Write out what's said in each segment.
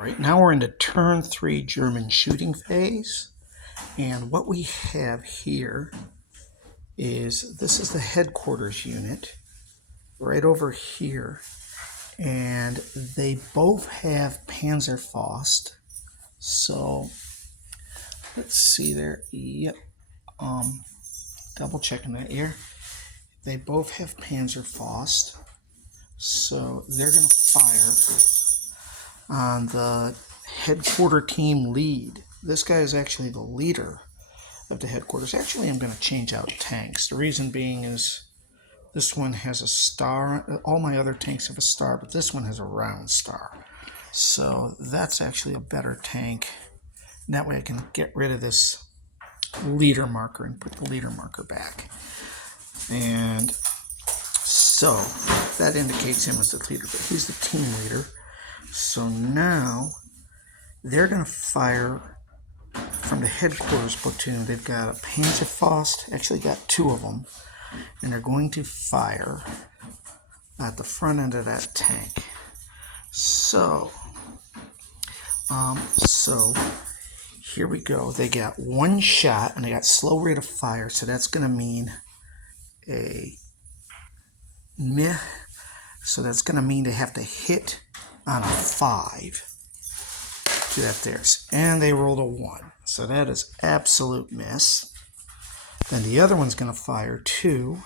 Right now we're into turn 3 German shooting phase, and what we have here is this is the headquarters unit right over here, and they both have Panzerfaust. So let's see there. Yep. Double checking that here. They both have Panzerfaust, so they're going to fire on the headquarter team lead. This guy is actually the leader of the headquarters. Actually, I'm going to change out tanks. The reason being is this one has a star. All my other tanks have a star, but this one has a round star. So that's actually a better tank. And that way I can get rid of this leader marker and put the leader marker back. And so that indicates him as the leader, but he's the team leader. So now they're going to fire from the headquarters platoon. They've got a Panzerfaust, actually got two of them, and they're going to fire at the front end of that tank. So here we go. They got one shot, and they got slow rate of fire, so that's going to mean a meh. So that's going to mean they have to hit on a 5 to that theirs. And they rolled a 1. So that is absolute miss. Then the other one's going to fire 2.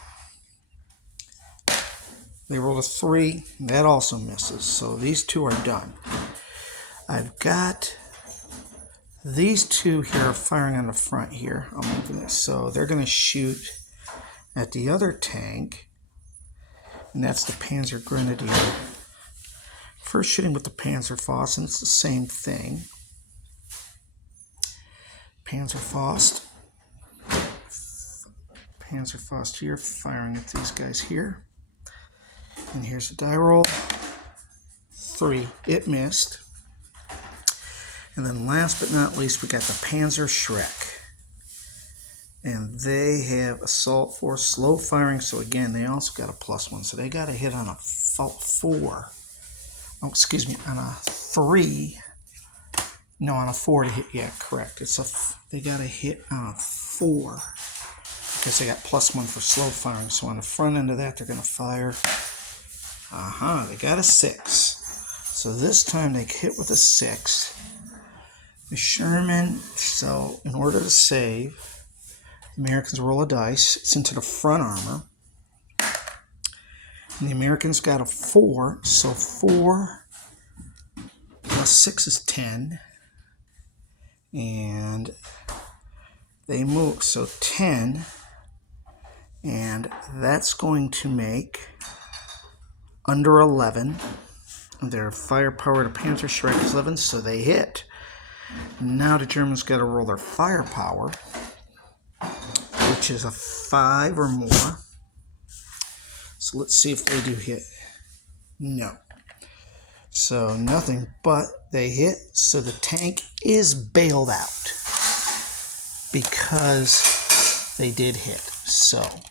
They rolled a 3. That also misses. So these two are done. I've got these two here firing on the front here. I'll move this. So they're going to shoot at the other tank. And that's the Panzer Grenadier. First shooting with the Panzerfaust, and it's the same thing. Panzerfaust here, firing at these guys here. And here's the die roll. 3, it missed. And then last but not least, we got the Panzer Schreck. And they have assault force, slow firing, so again, they also got a +1. So they got to hit on a 4. Oh, excuse me, on a 3. No, on a 4 to hit. Yeah, correct. They got to hit on a 4 because they got +1 for slow firing. So on the front end of that, they're going to fire. They got a 6. So this time they hit with a 6. The Sherman. So in order to save, the Americans roll a dice. It's into the front armor. And the Americans got a 4, so 4 plus 6 is 10. And they move, so 10. And that's going to make under 11. Their firepower to Panzer Schreck is 11, so they hit. Now the Germans got to roll their firepower, which is a 5 or more. So let's see if they do hit. No. So nothing, but they hit. So the tank is bailed out because they did hit. So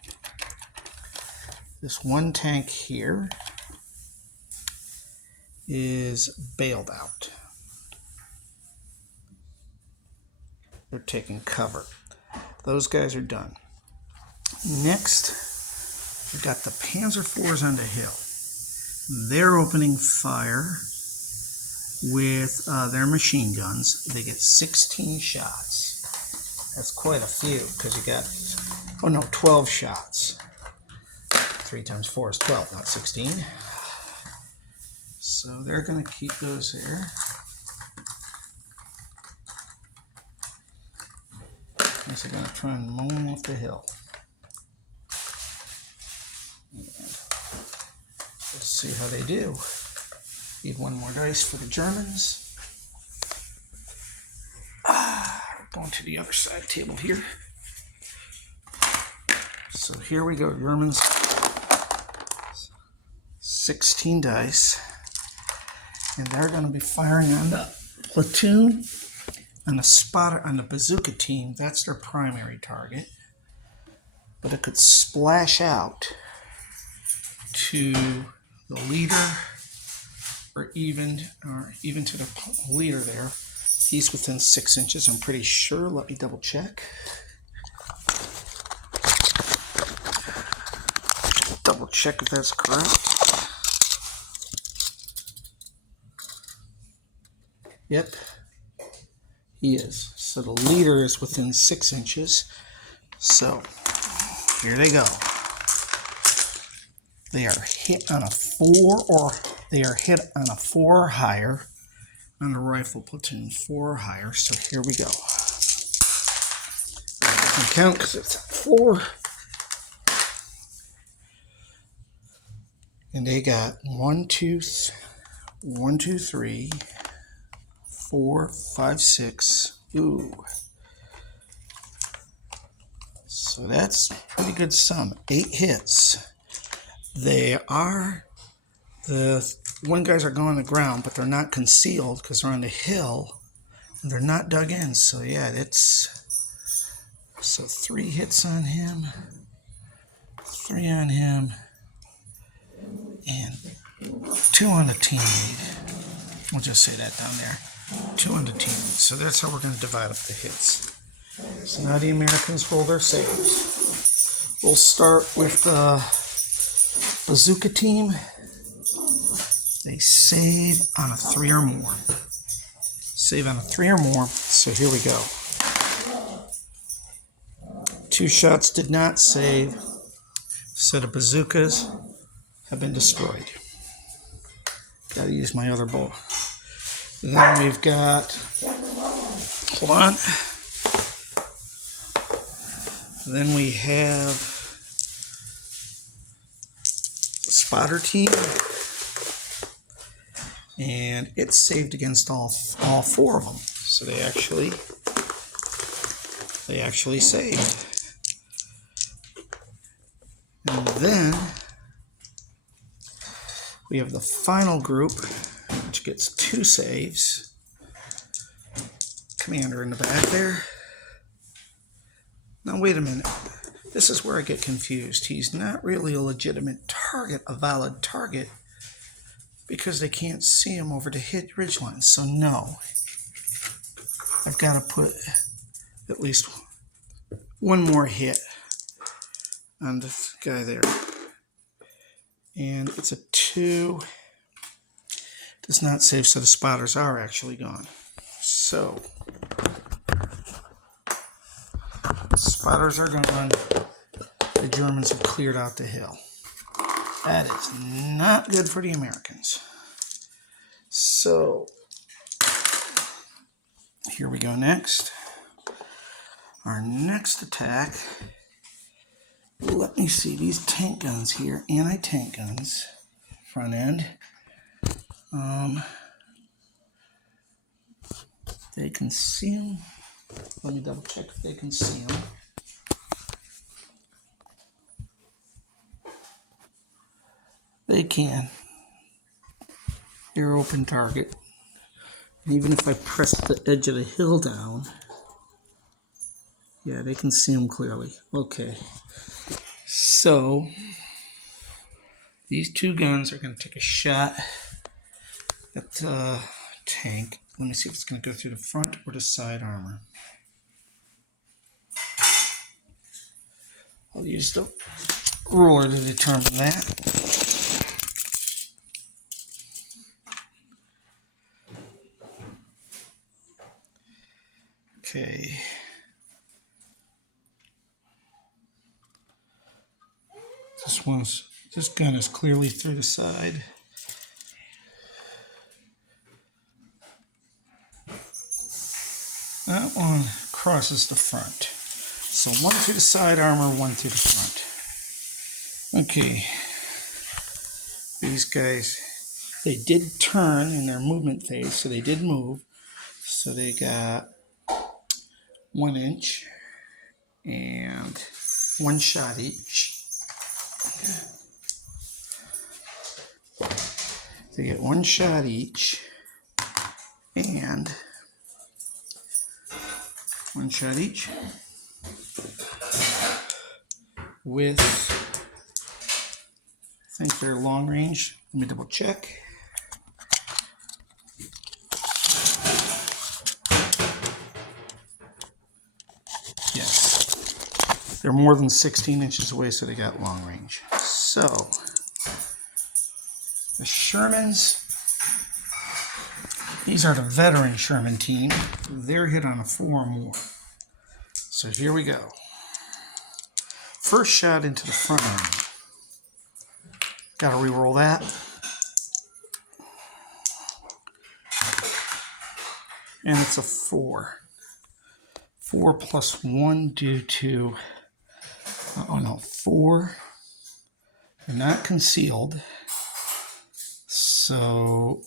this one tank here is bailed out. They're taking cover. Those guys are done. Next, we've got the Panzer IVs on the hill. They're opening fire with their machine guns. They get 16 shots. That's quite a few because you got, 12 shots. 3 times 4 is 12, not 16. So they're going to keep those there. They're going to try and mow them off the hill. And let's see how they do. Need one more dice for the Germans. Going to the other side table here. So here we go, Germans. 16 dice. And they're going to be firing on the platoon, on the spotter, on the bazooka team. That's their primary target. But it could splash out to the leader or even to the leader there. He's within 6 inches, I'm pretty sure. Let me double check. Double check if that's correct. Yep, he is. So the leader is within 6 inches. So here they go. They are hit on a 4 or higher on the rifle platoon, 4 or higher. So here we go. I can count because it's 4. And they got 1, 2, 3, 4, 5, 6. Ooh. So that's a pretty good sum. 8 hits. The one guys are going on the ground, but they're not concealed because they're on the hill. And they're not dug in. So yeah, so 3 hits on him, 3 on him, and 2 on the team lead. We'll just say that down there. 2 on the team lead. So that's how we're going to divide up the hits. So now the Americans roll their saves. We'll start with the bazooka team. They save on a 3 or more. Save on a 3 or more. So here we go. 2 shots did not save. So the bazookas have been destroyed. Gotta use my other bow. Then we've got, hold on. Then we have the spotter team. And it's saved against all 4 of them. So they actually saved. And then we have the final group, which gets 2 saves. Commander in the back there. Now wait a minute. This is where I get confused. He's not really a legitimate target, a valid target, because they can't see him over the hit ridgeline. So no, I've got to put at least 1 more hit on this guy there. And it's a 2. Does not save, so the spotters are actually gone. So spotters are gone. The Germans have cleared out the hill. That is not good for the Americans. So here we go next. Our next attack. Let me see these tank guns here. Anti-tank guns. Front end. They can see them. Let me double check if they can see them. They can. They're open target. And even if I press the edge of the hill down, yeah, they can see them clearly. Okay. So these 2 guns are going to take a shot at the tank. Let me see if it's going to go through the front or the side armor. I'll use the ruler to determine that. Okay. This gun is clearly through the side. That one crosses the front. So 1 through the side armor, 1 through the front. Okay. These guys, they did turn in their movement phase, so they did move. So they got 1 inch and 1 shot each. They get 1 shot each and 1 shot each with, I think they're long range. Let me double check. They're more than 16 inches away, so they got long range. So, the Shermans, these are the veteran Sherman team. They're hit on a 4 or more. So here we go. First shot into the front arm. Gotta re-roll that. And it's a 4. 4 plus 1 due to, 4. They're not concealed. So,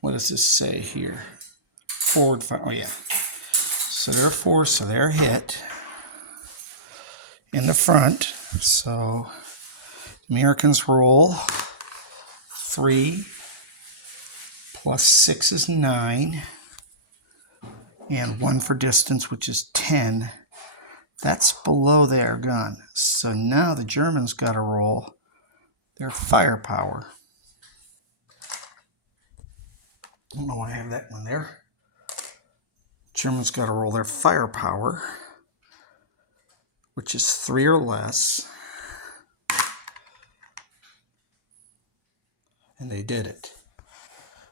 what does this say here? Forward fire, oh yeah. So they're 4, so they're hit in the front. So, Americans roll 3 plus 6 is 9. And 1 for distance, which is 10. That's below their gun. So now the Germans got to roll their firepower. I don't know why I have that one there. Germans got to roll their firepower, which is 3 or less. And they did it.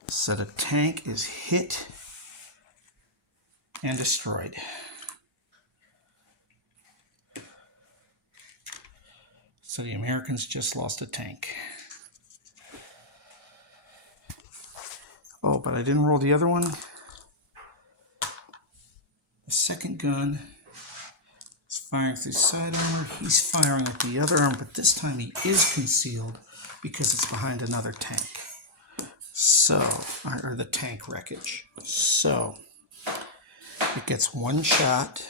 So the tank is hit and destroyed. So the Americans just lost a tank. Oh, but I didn't roll the other one. The second gun is firing through side armor. He's firing at the other arm, but this time he is concealed because it's behind another tank. So, or the tank wreckage. So, it gets 1 shot.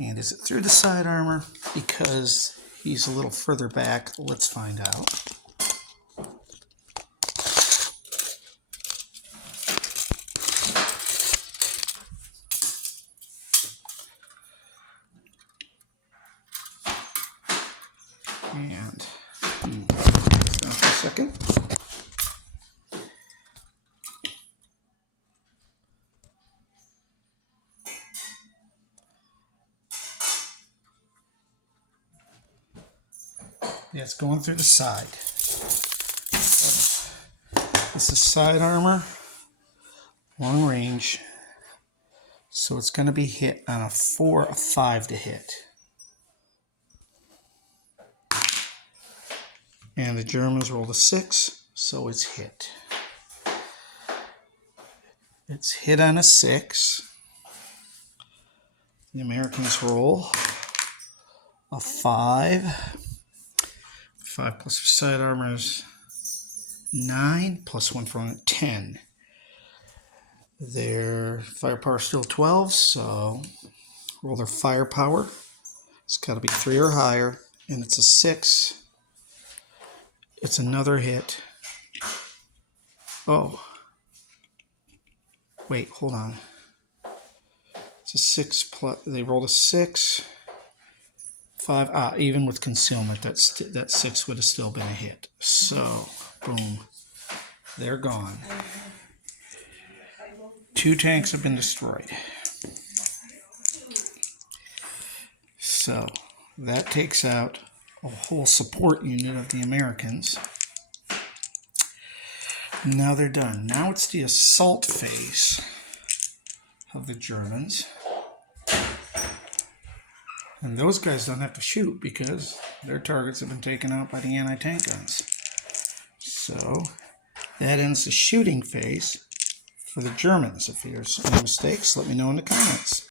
And is it through the side armor? Because he's a little further back. Let's find out. And, for a second. Yeah, it's going through the side. This is side armor, long range. So it's going to be hit on a 4, a 5 to hit. And the Germans rolled a 6, so it's hit. It's hit on a 6. The Americans roll a 5. 5 plus side armor is 9, plus 1 for 10. Their firepower is still 12, so roll their firepower. It's got to be 3 or higher, and it's a 6. It's another hit. Oh. Wait, hold on. It's a 6 plus, they rolled a 6. 5, even with concealment, that 6 would have still been a hit. So, boom, they're gone. 2 tanks have been destroyed. So, that takes out a whole support unit of the Americans. Now they're done. Now it's the assault phase of the Germans. And those guys don't have to shoot because their targets have been taken out by the anti-tank guns. So that ends the shooting phase for the Germans. If there's any mistakes, let me know in the comments.